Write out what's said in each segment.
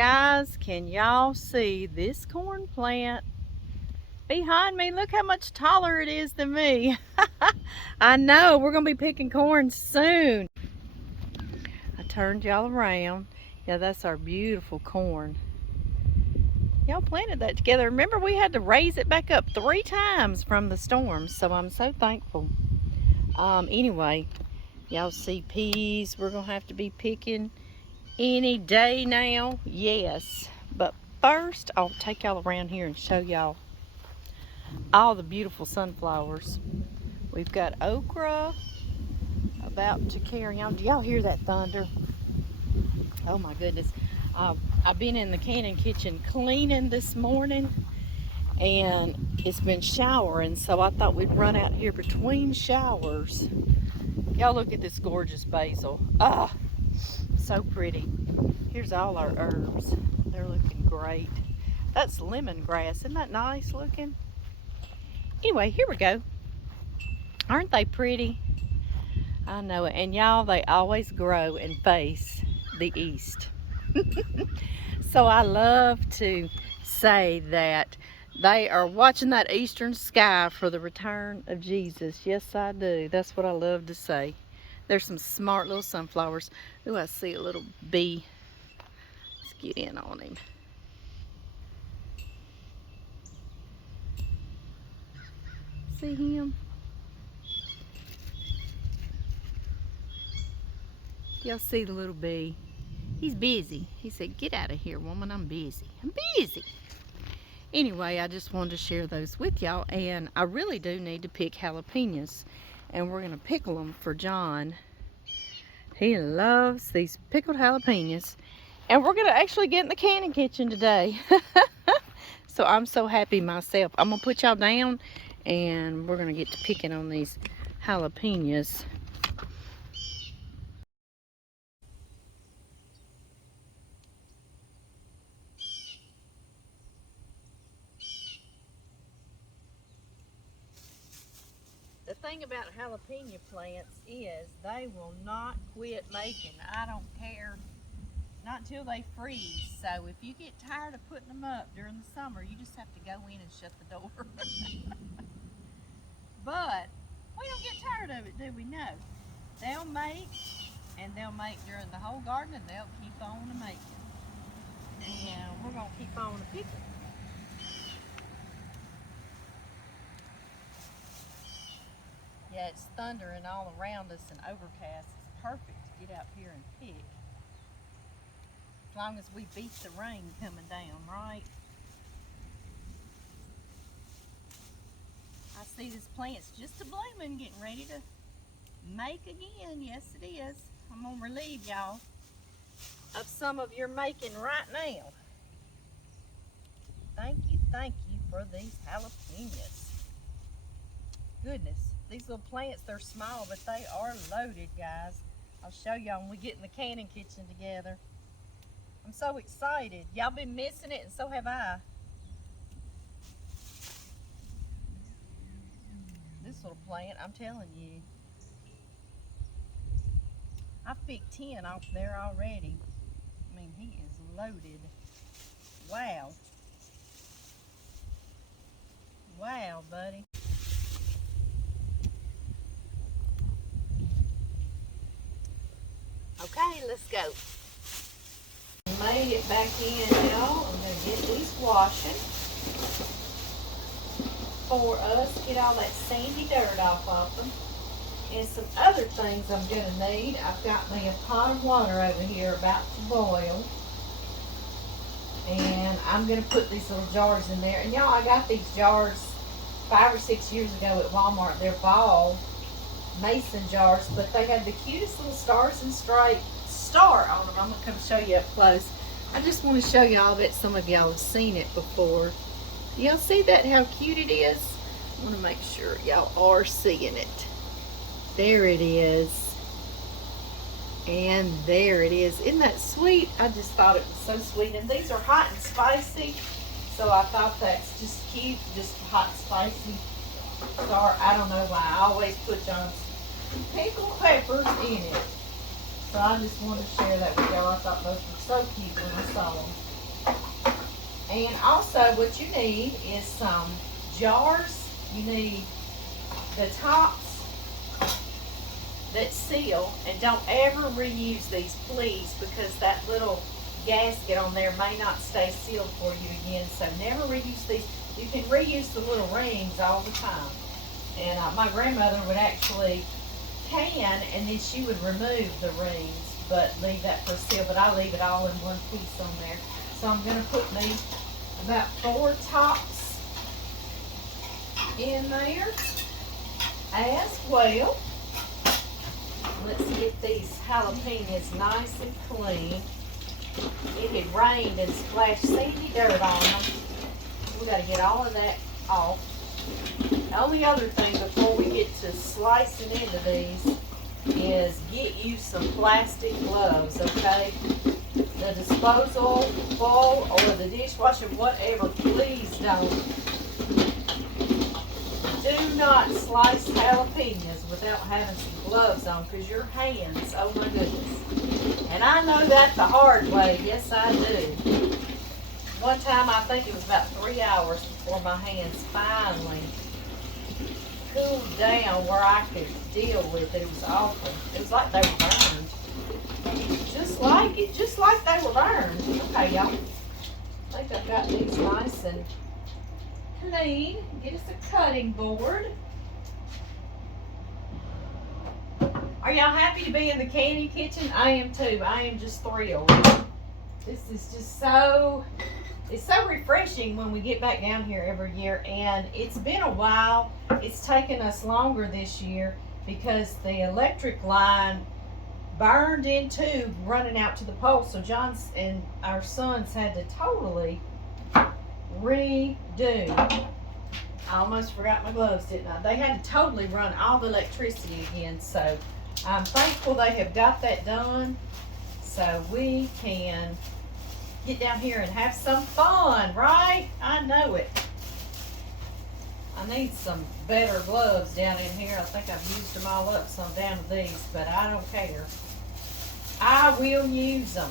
Guys, can y'all see this corn plant behind me? Look how much taller it is than me. I know, we're gonna be picking corn soon. I turned y'all around. Yeah, that's our beautiful corn. Y'all planted that together. Remember, we had to raise it back up 3 times from the storm, so I'm so thankful. Anyway, y'all see peas we're gonna have to be picking any day now. Yes, but first I'll take y'all around here and show y'all all the beautiful sunflowers. We've got okra about to carry on. Do y'all hear that thunder? Oh my goodness. I've been in the canning kitchen cleaning this morning, and it's been showering, so I thought we'd run out here between showers. Y'all look at this gorgeous basil. Ah, so pretty. Here's all our herbs. They're looking great. That's lemongrass. Isn't that nice looking? Anyway, here we go. Aren't they pretty? I know it. And y'all, they always grow and face the east. So I love to say that they are watching that eastern sky for the return of Jesus. Yes, I do. That's what I love to say. There's some smart little sunflowers. Ooh, I see a little bee. Let's get in on him. See him? Y'all see the little bee? He's busy. He said, "Get out of here, woman. I'm busy. I'm busy." Anyway, I just wanted to share those with y'all. And I really do need to pick jalapenos. And we're going to pickle them for John. He loves these pickled jalapenos. And we're going to actually get in the canning kitchen today. So I'm so happy myself. I'm going to put y'all down, and we're going to get to picking on these jalapenos. The thing about jalapeno plants is they will not quit making. I don't care, not till they freeze. So if you get tired of putting them up during the summer, you just have to go in and shut the door. But we don't get tired of it, do we? No. They'll make, and they'll make during the whole garden, and they'll keep on making. And we're going to keep on picking. Yeah, it's thundering all around us and overcast. It's perfect to get out here and pick. As long as we beat the rain coming down, right? I see this plant's just a-blooming, getting ready to make again. Yes, it is. I'm going to relieve y'all of some of your making right now. Thank you for these jalapenos. Goodness, these little plants, they're small, but they are loaded, guys. I'll show y'all when we get in the canning kitchen together. I'm so excited. Y'all been missing it, and so have I. This little plant, I'm telling you. I picked 10 off there already. I mean, he is loaded. Wow. Wow, buddy. Okay, let's go. Made it back in, y'all. I'm going to get these washing for us. Get all that sandy dirt off of them. And some other things I'm going to need. I've got me a pot of water over here about to boil. And I'm going to put these little jars in there. And y'all, I got these jars 5 or 6 years ago at Walmart. They're ball mason jars, but they have the cutest little stars and stripes star on them. I'm going to come show you up close. I just want to show y'all that some of y'all have seen it before. Y'all see that, how cute it is? I want to make sure y'all are seeing it. There it is. And there it is. Isn't that sweet? I just thought it was so sweet. And these are hot and spicy, so I thought that's just cute, just hot and spicy star. I don't know why. I always put John's pickled peppers in it. So I just wanted to share that with y'all. I thought those were so cute when I saw them. And also what you need is some jars. You need the tops that seal, and don't ever reuse these, please, because that little gasket on there may not stay sealed for you again. So never reuse these. You can reuse the little rings all the time. And my grandmother would actually can, and then she would remove the rings, but leave that for seal. But I leave it all in one piece on there. So I'm going to put me about 4 tops in there as well. Let's get these jalapenos nice and clean. It had rained and splashed sandy dirt on them. We got to get all of that off. The only other thing before we get to slicing into these is get you some plastic gloves, okay? The disposal bowl or the dishwasher, whatever, please don't. Do not slice jalapenos without having some gloves on, because your hands, oh my goodness. And I know that the hard way, yes I do. One time, I think it was about 3 hours before my hands finally cooled down where I could deal with it. It was awful. It was like they were burned. Just like they were burned. Okay, y'all. I think I've got these nice and clean. Get us a cutting board. Are y'all happy to be in the candy kitchen? I am too. I am just thrilled. This is just so, it's so refreshing when we get back down here every year, and it's been a while. It's taken us longer this year because the electric line burned into running out to the pole, so John's and our sons had to totally redo. I almost forgot my gloves, didn't I? They had to totally run all the electricity again, so I'm thankful they have got that done so we can get down here and have some fun, right? I know it. I need some better gloves down in here. I think I've used them all up, so I'm down to these, but I don't care. I will use them.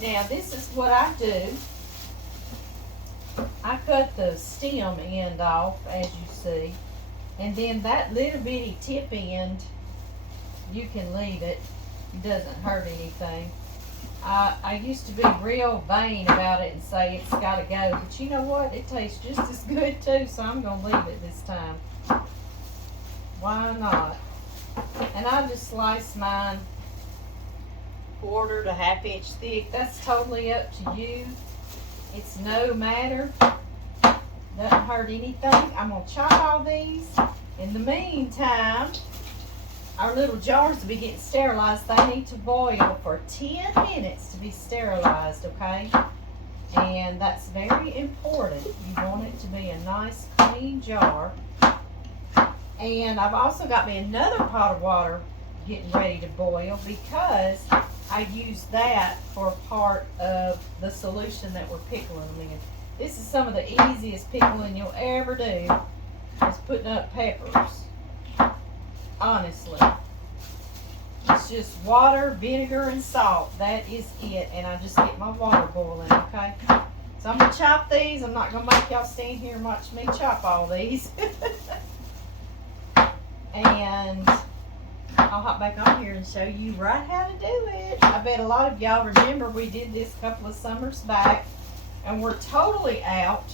Now, this is what I do. I cut the stem end off, as you see, and then that little bitty tip end, you can leave it. It doesn't hurt anything. I used to be real vain about it and say it's got to go, but you know what? It tastes just as good too, so I'm going to leave it this time. Why not? And I just slice mine 1/4 to 1/2 inch thick. That's totally up to you. It's no matter. Doesn't hurt anything. I'm going to chop all these. In the meantime, our little jars to be getting sterilized, they need to boil for 10 minutes to be sterilized, okay? And that's very important. You want it to be a nice, clean jar. And I've also got me another pot of water getting ready to boil because I use that for part of the solution that we're pickling them in. This is some of the easiest pickling you'll ever do, is putting up peppers. Honestly. It's just water, vinegar, and salt. That is it. And I just get my water boiling, okay? So I'm going to chop these. I'm not going to make y'all stand here and watch me chop all these. And I'll hop back on here and show you right how to do it. I bet a lot of y'all remember we did this a couple of summers back, and we're totally out.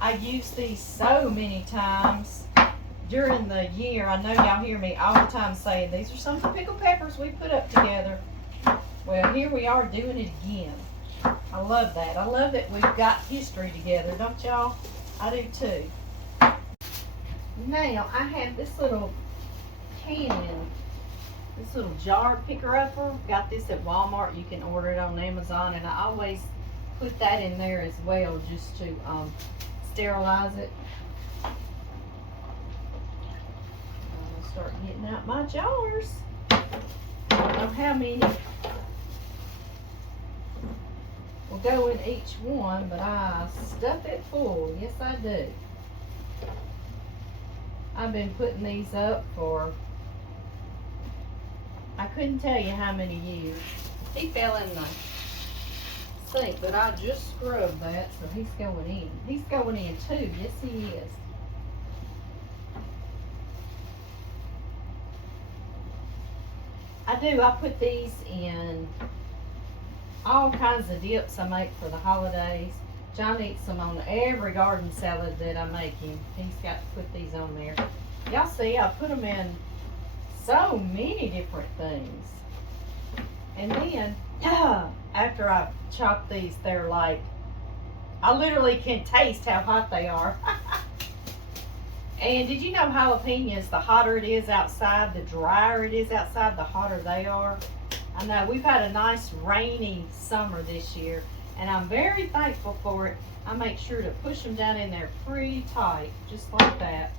I use these so many times during the year. I know y'all hear me all the time saying these are some of the pickled peppers we put up together. Well, here we are doing it again. I love that. I love that we've got history together, don't y'all? I do too. Now, I have this little can, this little jar picker-upper. Got this at Walmart. You can order it on Amazon, and I always put that in there as well just to sterilize it. I'm gonna start getting out my jars. I don't know how many will go in each one, but I stuff it full. Yes, I do. I've been putting these up for, I couldn't tell you how many years. He fell in the sink, but I just scrubbed that, so he's going in. He's going in too. Yes, he is. I do. I put these in all kinds of dips I make for the holidays. John eats them on every garden salad that I make him. He's got to put these on there. Y'all see, I put them in so many different things. And then, after I chop these, they're like, I literally can taste how hot they are. And did you know jalapenos, the hotter it is outside, the drier it is outside, the hotter they are? I know, we've had a nice rainy summer this year, and I'm very thankful for it. I make sure to push them down in there pretty tight, just like that.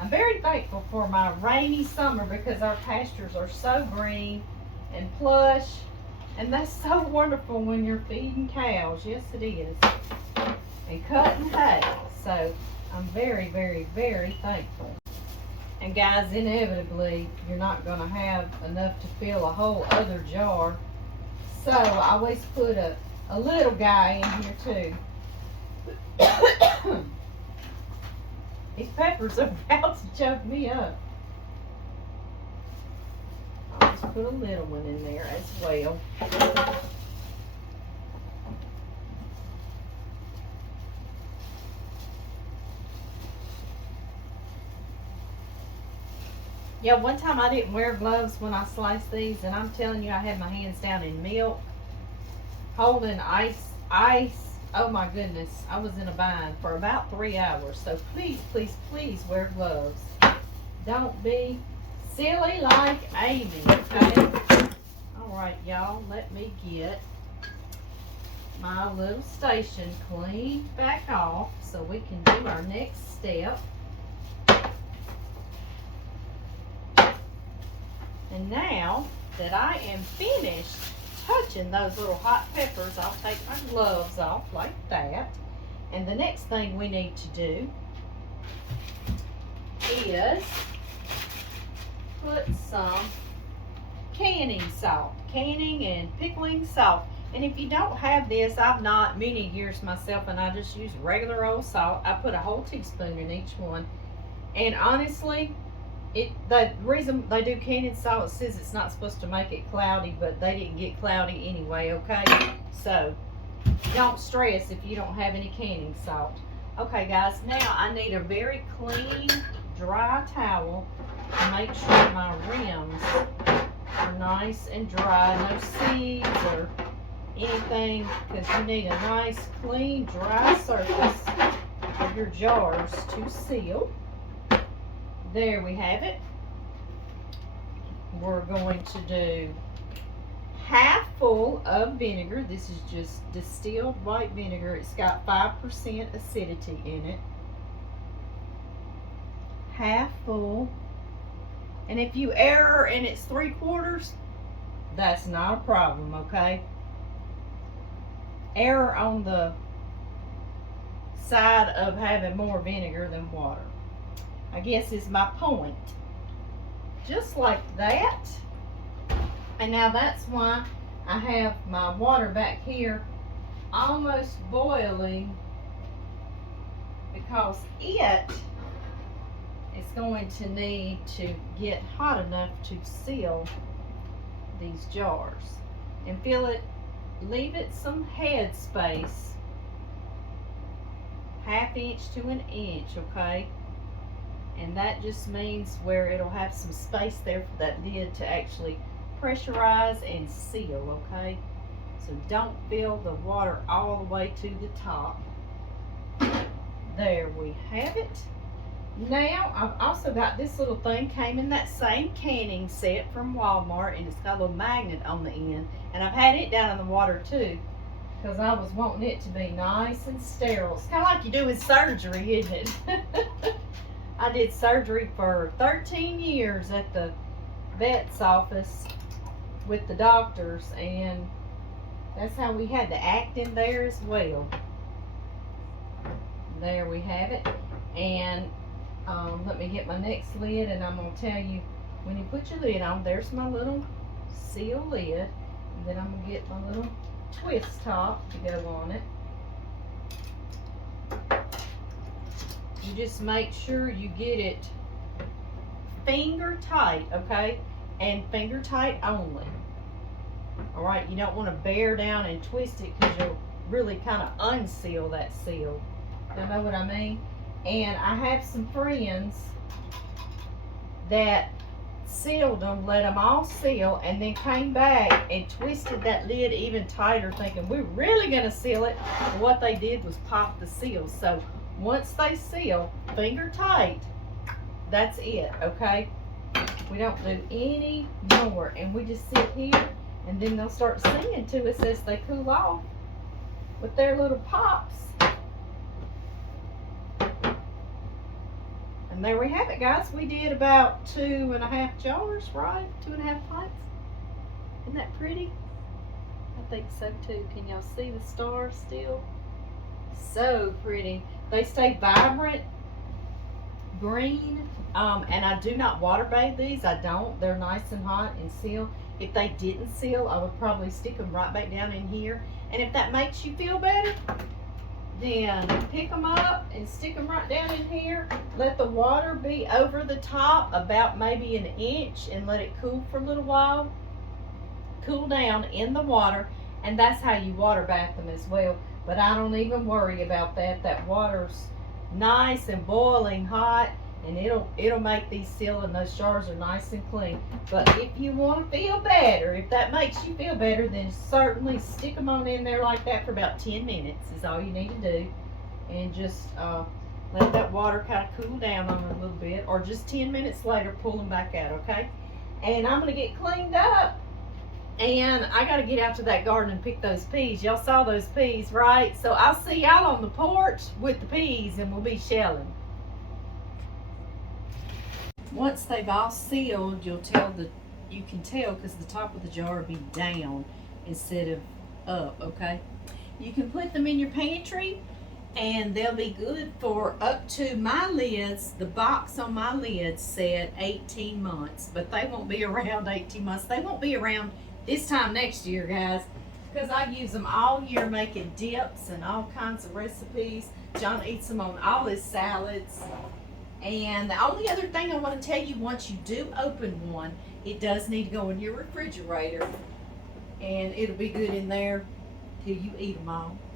I'm very thankful for my rainy summer because our pastures are so green and plush, and that's so wonderful when you're feeding cows. Yes, it is. And cutting hay. So I'm very, very, very thankful. And guys, inevitably, you're not going to have enough to fill a whole other jar. So I always put a little guy in here too. These peppers are about to choke me up. I'll just put a little one in there as well. Yeah, one time I didn't wear gloves when I sliced these, and I'm telling you, I had my hands down in milk, holding ice. Oh my goodness, I was in a bind for about 3 hours. So please, please, please wear gloves. Don't be silly like Amy, okay? All right, y'all, let me get my little station cleaned back off so we can do our next step. And now that I am finished touching those little hot peppers, I'll take my gloves off like that. And the next thing we need to do is put some canning salt, canning and pickling salt. And if you don't have this, I've not many years myself, and I just use regular old salt. I put a whole teaspoon in each one. And honestly, the reason they do canning salt says it's not supposed to make it cloudy, but they didn't get cloudy anyway, okay? So don't stress if you don't have any canning salt. Okay, guys, now I need a very clean, dry towel to make sure my rims are nice and dry, no seeds or anything, because you need a nice, clean, dry surface for your jars to seal. There we have it. We're going to do half full of vinegar. This is just distilled white vinegar. It's got 5% acidity in it. Half full. And if you err and it's 3/4, that's not a problem, okay? Err on the side of having more vinegar than water, I guess, is my point. Just like that. And now that's why I have my water back here almost boiling, because it is going to need to get hot enough to seal these jars. And fill it, leave it some head space, 1/2 inch to 1 inch, okay? And that just means where it'll have some space there for that lid to actually pressurize and seal, okay? So don't fill the water all the way to the top. There we have it. Now, I've also got this little thing, came in that same canning set from Walmart, and it's got a little magnet on the end. And I've had it down in the water too, because I was wanting it to be nice and sterile. It's kind of like you do with surgery, isn't it? I did surgery for 13 years at the vet's office with the doctors, and that's how we had to act in there as well. There we have it. And let me get my next lid, and I'm going to tell you, when you put your lid on, there's my little seal lid. And then I'm going to get my little twist top to go on it. You just make sure you get it finger tight, okay? And finger tight only. Alright, you don't want to bear down and twist it because you'll really kind of unseal that seal. You know what I mean? And I have some friends that sealed them, let them all seal, and then came back and twisted that lid even tighter, thinking we're really going to seal it. But what they did was pop the seal. So once they seal, finger tight, that's it, okay? We don't do any more, and we just sit here, and then they'll start singing to us as they cool off with their little pops. And there we have it, guys. We did about 2.5 jars, right? 2.5 pints. Isn't that pretty? I think so too. Can y'all see the stars still? So pretty. They stay vibrant green. And I do not water bathe these. I don't. They're nice and hot and seal. If they didn't seal, I would probably stick them right back down in here. And if that makes you feel better, then pick them up and stick them right down in here. Let the water be over the top about maybe an inch and let it cool for a little while. Cool down in the water, and that's how you water bath them as well. But I don't even worry about that. That water's nice and boiling hot, and it'll make these seal, and those jars are nice and clean. But if you want to feel better, if that makes you feel better, then certainly stick them on in there like that for about 10 minutes is all you need to do. And just let that water kind of cool down on them a little bit, or just 10 minutes later pull them back out, okay? And I'm going to get cleaned up, and I got to get out to that garden and pick those peas. Y'all saw those peas, right? So I'll see y'all on the porch with the peas, and we'll be shelling. Once they've all sealed, you can tell because the top of the jar will be down instead of up, okay? You can put them in your pantry, and they'll be good for up to my lids. The box on my lids said 18 months, but they won't be around 18 months. They won't be around this time next year, guys, because I use them all year making dips and all kinds of recipes. John eats them on all his salads. And the only other thing I want to tell you, once you do open one, it does need to go in your refrigerator, and it'll be good in there till you eat them all.